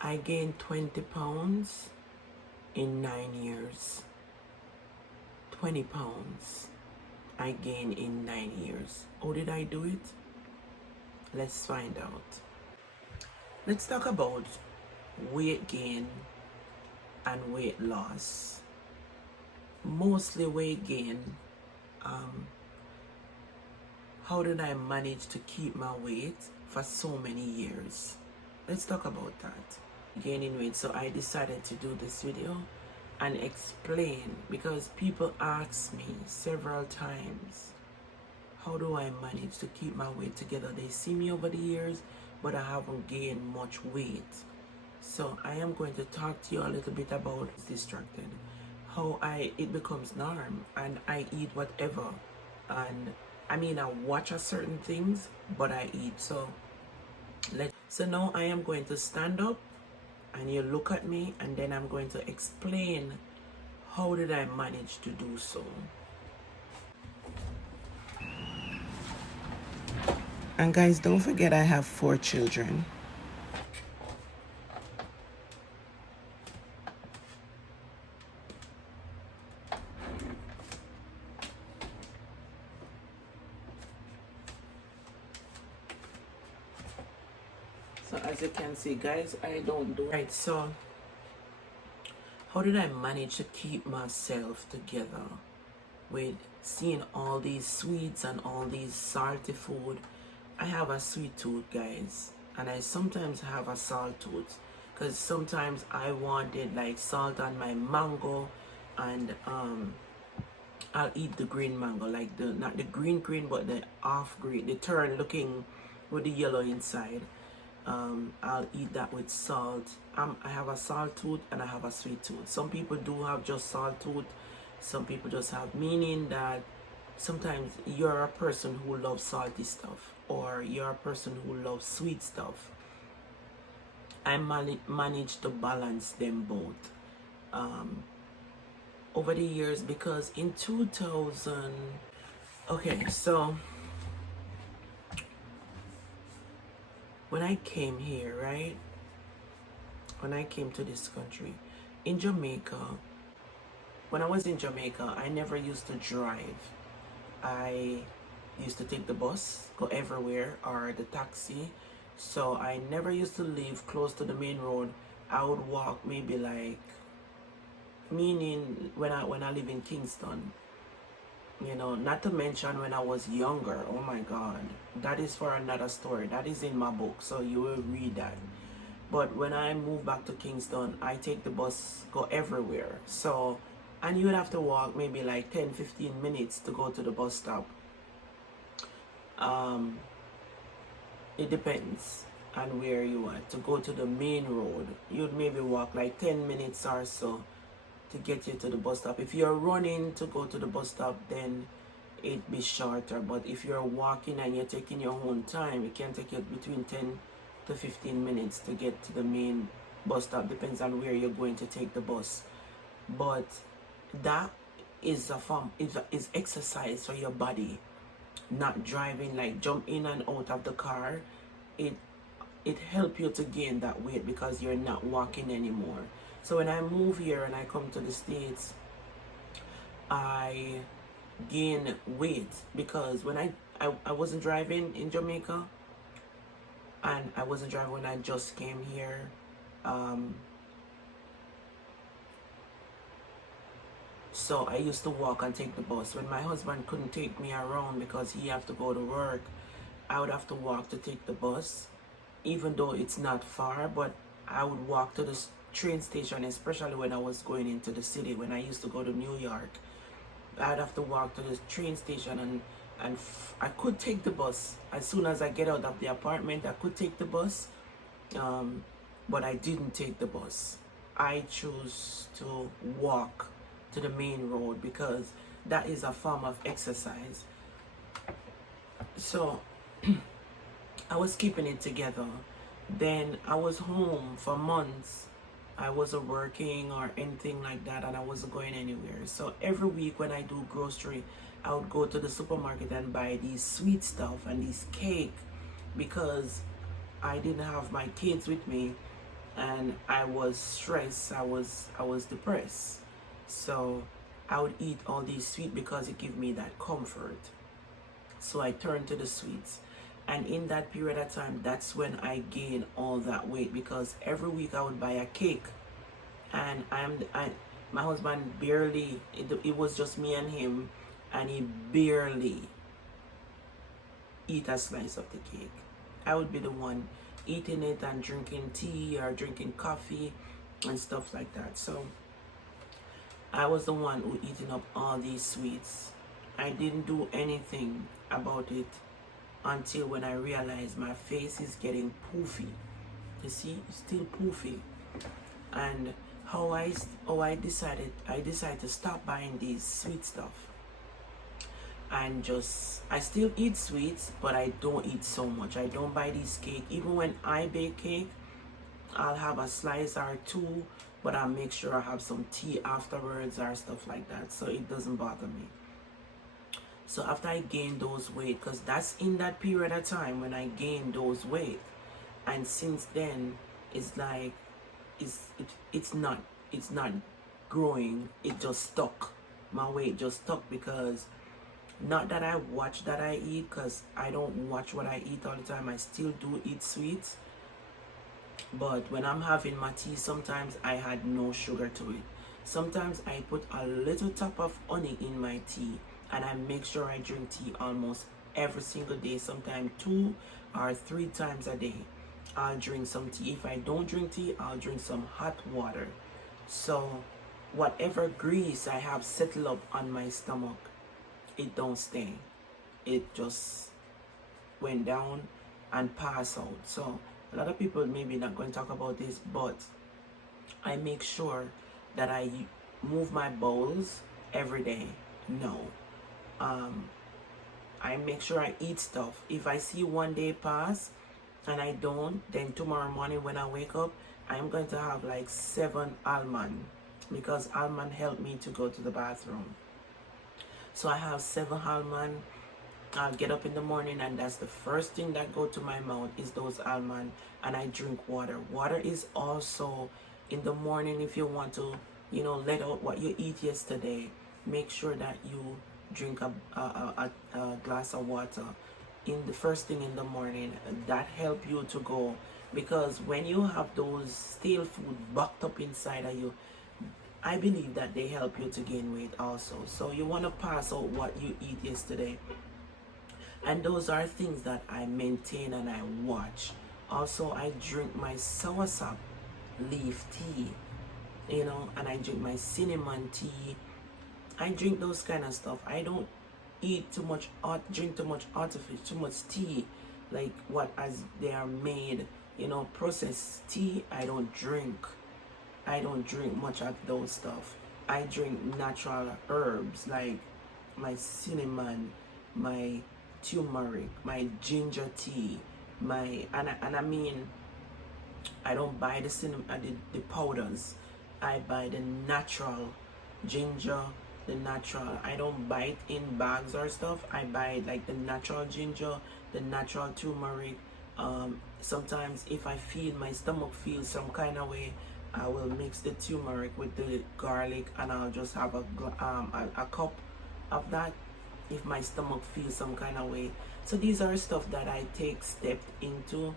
I gained 20 pounds in 9 years. 20 pounds I gained in 9 years. How did I do it? Let's find out. Let's talk about weight gain and weight loss. Mostly weight gain. How did I manage to keep my weight for so many years? Let's talk about that. Gaining weight. So I decided to do this video and explain, because people ask me several times, how do I manage to keep my weight together? They see me over the years, but I haven't gained much weight. So I am going to talk to you a little bit about distracted, how it becomes norm and I eat whatever. And I mean, I watch a certain things, but I eat. So now I am going to stand up and you look at me, and then I'm going to explain how did I manage to do so. And guys, don't forget I have 4 children. So as you can see, guys, I don't do right. So how did I manage to keep myself together with seeing all these sweets and all these salty food? I have a sweet tooth, guys, and I sometimes have a salt tooth, because sometimes I wanted like salt on my mango, and I'll eat the green mango, like the not the green but the half green, the turn looking with the yellow inside. I'll eat that with salt. I have a salt tooth and I have a sweet tooth. Some people do have just salt tooth. Some people just have, meaning that sometimes you're a person who loves salty stuff, or you're a person who loves sweet stuff. I managed to balance them both over the years, because in 2000, okay, so when I came here, right? When I came to this country, in Jamaica, when I was in Jamaica, I never used to drive. I used to take the bus, go everywhere, or the taxi. So I never used to live close to the main road. I would walk maybe like, meaning when I live in Kingston, you know, not to mention when I was younger. Oh my God, that is for another story. That is in my book, so you will read that. But when I moved back to Kingston, I take the bus, go everywhere. So, and you would have to walk maybe like 10-15 minutes to go to the bus stop. It depends on where you want to go to the main road. You'd maybe walk like 10 minutes or so to get you to the bus stop. If you're running to go to the bus stop, then it'd be shorter. But if you're walking and you're taking your own time, it can take you between 10 to 15 minutes to get to the main bus stop. Depends on where you're going to take the bus. But that is a form, is exercise for your body. Not driving, like jump in and out of the car. It helps you to gain that weight because you're not walking anymore. So when I move here and I come to the States, I gain weight because when I wasn't driving in Jamaica, and I wasn't driving when I just came here. So I used to walk and take the bus. When my husband couldn't take me around because he have to go to work, I would have to walk to take the bus, even though it's not far. But I would walk to the train station, especially when I was going into the city. When I used to go to New York, I'd have to walk to the train station, and I could take the bus. As soon as I get out of the apartment, I could take the bus, but I didn't take the bus. I chose to walk to the main road because that is a form of exercise. So I was keeping it together. Then I was home for months. I wasn't working or anything like that, and I wasn't going anywhere. So every week when I do grocery, I would go to the supermarket and buy these sweet stuff and these cake, because I didn't have my kids with me, and I was stressed. I was depressed. So I would eat all these sweets because it gave me that comfort. So I turned to the sweets. And in that period of time, that's when I gained all that weight, because every week I would buy a cake. And my husband barely, it was just me and him, and he barely eat a slice of the cake. I would be the one eating it and drinking tea or drinking coffee and stuff like that. So I was the one who eating up all these sweets. I didn't do anything about it until when I realized my face is getting poofy. You see, it's still poofy. And I decided to stop buying these sweet stuff. And I still eat sweets, but I don't eat so much. I don't buy these cake. Even when I bake cake, I'll have a slice or two, but I'll make sure I have some tea afterwards or stuff like that, so it doesn't bother me. So after I gained those weight, because that's in that period of time when I gained those weight, and since then it's like it's not growing. It just stuck. My weight just stuck, because not that I watch that I eat, because I don't watch what I eat all the time. I still do eat sweets, but when I'm having my tea, sometimes I had no sugar to it. Sometimes I put a little top of honey in my tea, and I make sure I drink tea almost every single day, sometimes 2 or 3 times a day. I'll drink some tea. If I don't drink tea, I'll drink some hot water. So whatever grease I have settled up on my stomach, it don't stay. It just went down and passed out. So a lot of people maybe not going to talk about this, but I make sure that I move my bowels every day. No. I make sure I eat stuff. If I see one day pass and I don't, then tomorrow morning when I wake up, I'm going to have like 7 almond, because almond help me to go to the bathroom. So I have 7 almond. I'll get up in the morning, and that's the first thing that go to my mouth is those almond, and I drink water. Water is also in the morning. If you want to, let out what you eat yesterday, make sure that you drink a glass of water in the first thing in the morning. That help you to go, because when you have those stale food bucked up inside of you, I believe that they help you to gain weight also. So you want to pass out what you eat yesterday. And those are things that I maintain and I watch. Also, I drink my soursop leaf tea, and I drink my cinnamon tea. I drink those kind of stuff. I don't eat too much, drink too much artificial, too much tea, like what as they are made, processed tea. I don't drink much of those stuff. I drink natural herbs like my cinnamon, my turmeric, my ginger tea, I mean, I don't buy the cinnamon, the powders. I buy the natural ginger, the natural. I don't buy it in bags or stuff. I buy like the natural ginger, the natural turmeric. Sometimes if I feel my stomach feels some kind of way, I will mix the turmeric with the garlic, and I'll just have a cup of that if my stomach feels some kind of way. So these are stuff that I take step into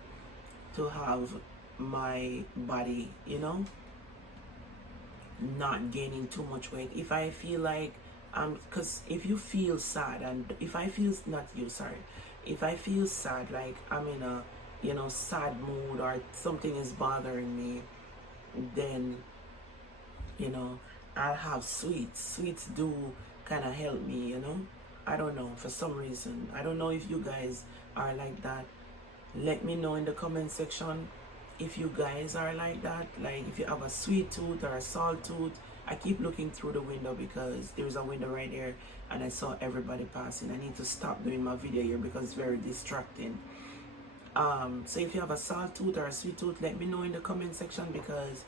to have my body, not gaining too much weight. If I feel like, because if you feel sad, and if I feel, not you, sorry, if I feel sad, like I'm in a, sad mood, or something is bothering me, then, I'll have sweets. Sweets do kind of help me, I don't know, for some reason. I don't know if you guys are like that. Let me know in the comment section if you guys are like that. Like if you have a sweet tooth or a salt tooth. I keep looking through the window because there's a window right there, and I saw everybody passing. I need to stop doing my video here because it's very distracting. So if you have a salt tooth or a sweet tooth, let me know in the comment section, because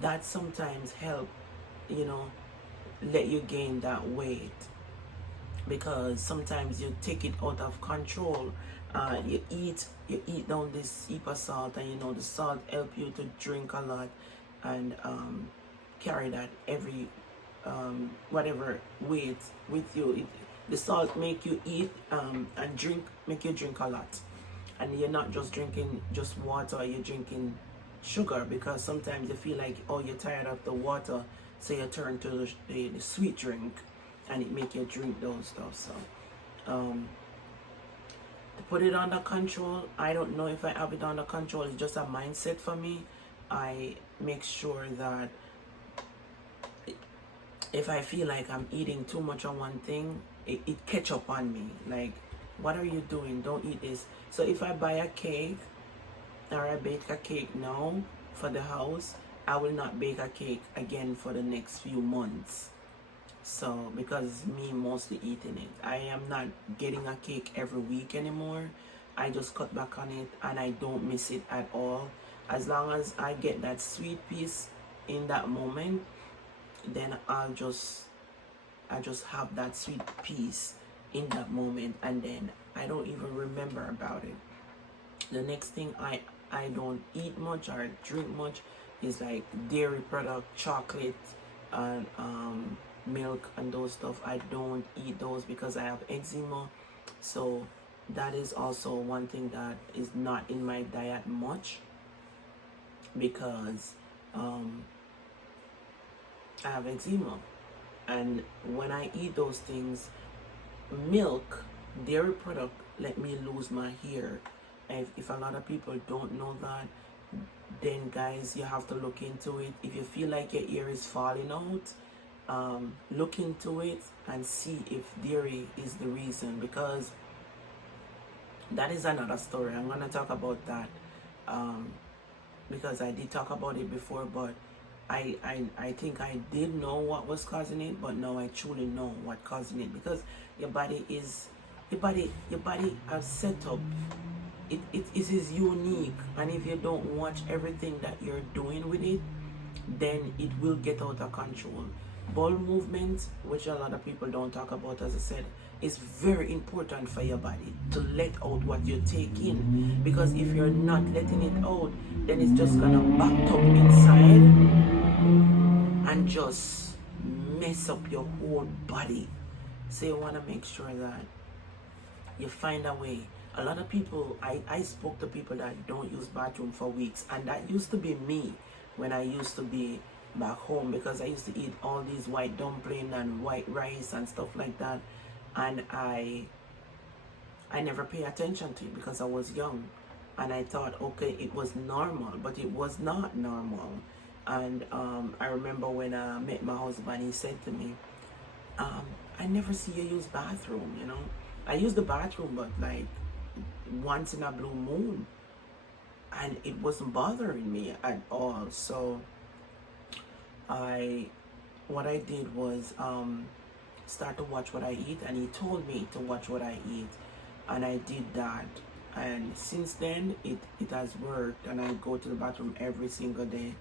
that sometimes help, let you gain that weight. Because sometimes you take it out of control you eat down this heap of salt, and the salt help you to drink a lot, and carry that every whatever weight with you. The salt make you eat and drink, make you drink a lot, and you're not just drinking just water, you're drinking sugar, because sometimes you feel like, oh, you're tired of the water, so you turn to the sweet drink, and it make you drink those stuff. So to put it under control, I don't know if I have it under control. It's just a mindset for me. I make sure that if I feel like I'm eating too much on one thing, it catch up on me. Like, what are you doing? Don't eat this. So if I buy a cake, or I bake a cake now for the house, I will not bake a cake again for the next few months. So, because it's me mostly eating it, I am not getting a cake every week anymore. I just cut back on it, and I don't miss it at all. As long as I get that sweet piece in that moment, then I just have that sweet piece in that moment, and then I don't even remember about it. The next thing I don't eat much or drink much is like dairy product, chocolate, and milk and those stuff. I don't eat those because I have eczema. So that is also one thing that is not in my diet much, because I have eczema. And when I eat those things, milk, dairy product, let me lose my hair. If a lot of people don't know that, then guys, you have to look into it. If you feel like your hair is falling out, look into it and see if dairy is the reason, because that is another story. I'm gonna talk about that because I did talk about it before, but I think I did know what was causing it, but now I truly know what causing it, because your body is set up. It is unique, and if you don't watch everything that you're doing with it, then it will get out of control. Bowel movement, which a lot of people don't talk about, as I said, is very important for your body to let out what you take in, because if you're not letting it out, then it's just gonna back up inside and just mess up your whole body. So you want to make sure that you find a way. A lot of people, I spoke to people that don't use bathroom for weeks, and that used to be me when I used to be back home, because I used to eat all these white dumpling and white rice and stuff like that, and I never pay attention to it because I was young, and I thought, okay, it was normal, but it was not normal. And I remember when I met my husband, he said to me, I never see you use bathroom, I use the bathroom, but like once in a blue moon, and it wasn't bothering me at all. So what I did was start to watch what I eat, and he told me to watch what I eat, and I did that, and since then it has worked, and I go to the bathroom every single day.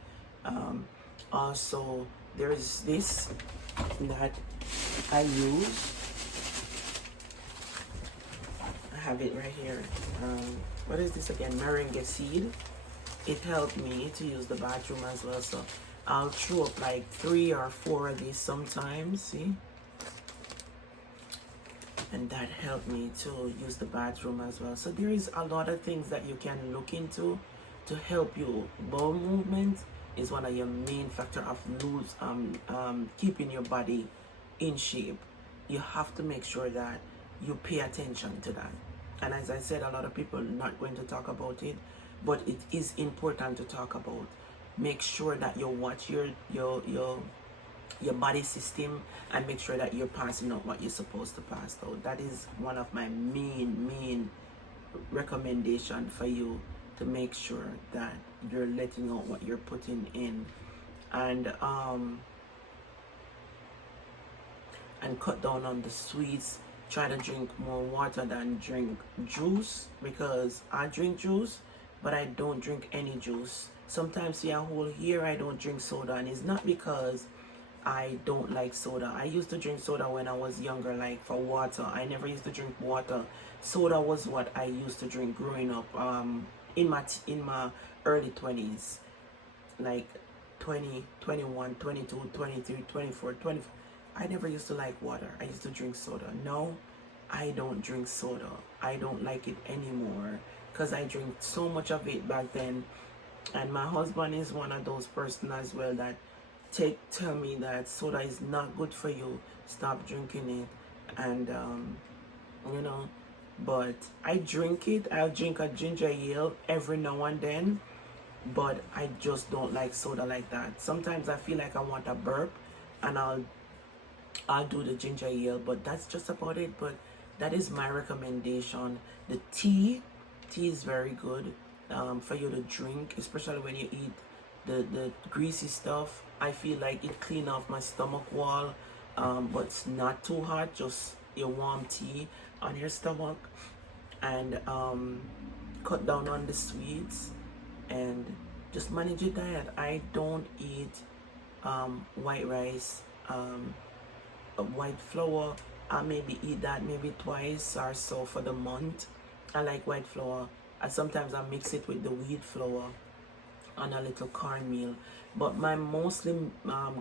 Also, there is this that I use. I have it right here. What is this again? Moringa seed. It helped me to use the bathroom as well. So I'll throw up like 3 or 4 of these sometimes. See? And that helped me to use the bathroom as well. So there is a lot of things that you can look into to help you. Bowel movement is one of your main factor of keeping your body in shape. You have to make sure that you pay attention to that. And as I said, a lot of people are not going to talk about it, but it is important to talk about. Make sure that you watch your body system, and make sure that you're passing out what you're supposed to pass out. That is one of my main recommendation for you, to make sure that you're letting out what you're putting in, and cut down on the sweets. Try to drink more water than drink juice, because I drink juice, but I don't drink any juice. Sometimes, see, a whole year I don't drink soda, and it's not because I don't like soda. I used to drink soda when I was younger, like for water. I never used to drink water. Soda was what I used to drink growing up. In my early 20s, like 20, 21, 22, 23, 24, 24. I never used to like water. I used to drink soda. No, I don't drink soda. I don't like it anymore because I drink so much of it back then. And my husband is one of those person as well that tell me that soda is not good for you. Stop drinking it. And you know, but I drink it. I'll drink a ginger ale every now and then, but I just don't like soda like that. Sometimes I feel like I want a burp, and I'll do the ginger ale, but that's just about it. But that is my recommendation. The tea is very good for you to drink, especially when you eat the greasy stuff. I feel like it clean off my stomach wall, but it's not too hot. Just your warm tea on your stomach, and cut down on the sweets, and just manage your diet. I don't eat white rice, white flour. I maybe eat that maybe twice or so for the month. I like white flour. And sometimes I mix it with the wheat flour on a little cornmeal. But my mostly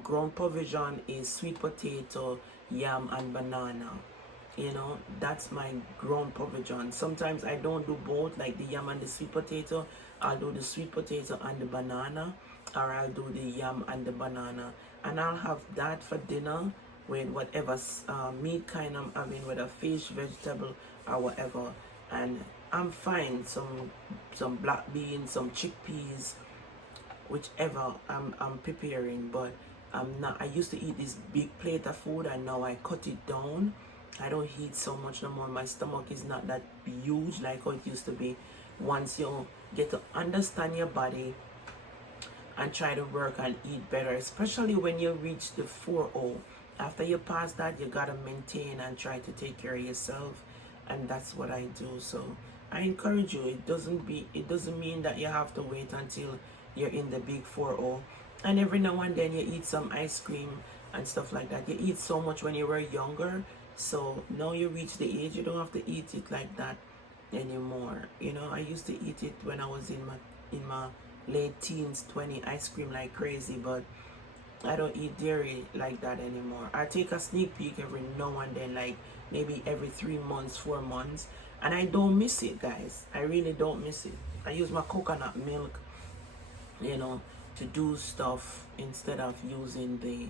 ground provision is sweet potato, yam, and banana. You know, that's my ground provision. Sometimes I don't do both, like the yam and the sweet potato. I'll do the sweet potato and the banana, or I'll do the yam and the banana, and I'll have that for dinner with whatever meat kind I'm having, whether fish, vegetable, or whatever, and I'm fine. Some black beans, some chickpeas, whichever I'm preparing. But I'm not. I used to eat this big plate of food, and now I cut it down. I don't eat so much no more. My stomach is not that huge like how it used to be. Once you get to understand your body and try to work and eat better, especially when you reach the 4-0. After you pass that, you gotta maintain and try to take care of yourself, and that's what I do. So I encourage you. It doesn't mean that you have to wait until you're in the big 4-0. And every now and then you eat some ice cream and stuff like that. You eat so much when you were younger, so now you reach the age you don't have to eat it like that anymore. You know, I used to eat it when I was in my late teens, 20, ice cream like crazy, but I don't eat dairy like that anymore. I take a sneak peek every now and then, like maybe every 3 months, 4 months, and I don't miss it, guys. I really don't miss it. I use my coconut milk, you know, to do stuff instead of using the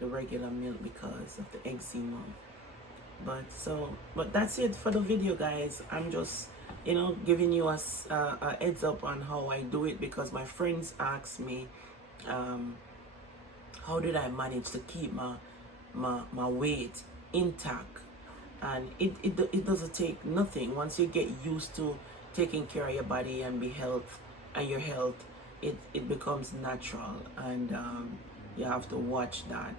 regular milk because of the eczema. But that's it for the video, guys. I'm just giving you a heads up on how I do it, because my friends ask me how did I manage to keep my weight intact. And it doesn't take nothing. Once you get used to taking care of your body and your health, it becomes natural. And you have to watch that.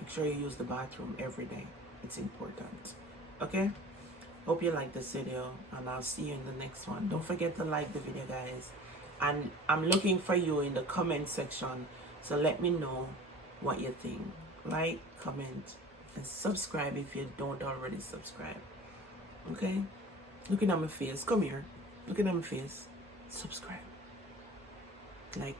Make sure you use the bathroom every day. It's important. Okay, hope you like this video, and I'll see you in the next one. Don't forget to like the video, guys, and I'm looking for you in the comment section, so let me know what you think. Like, comment, and subscribe if you don't already subscribe. Okay, looking at my face, come here, looking at my face, subscribe, like.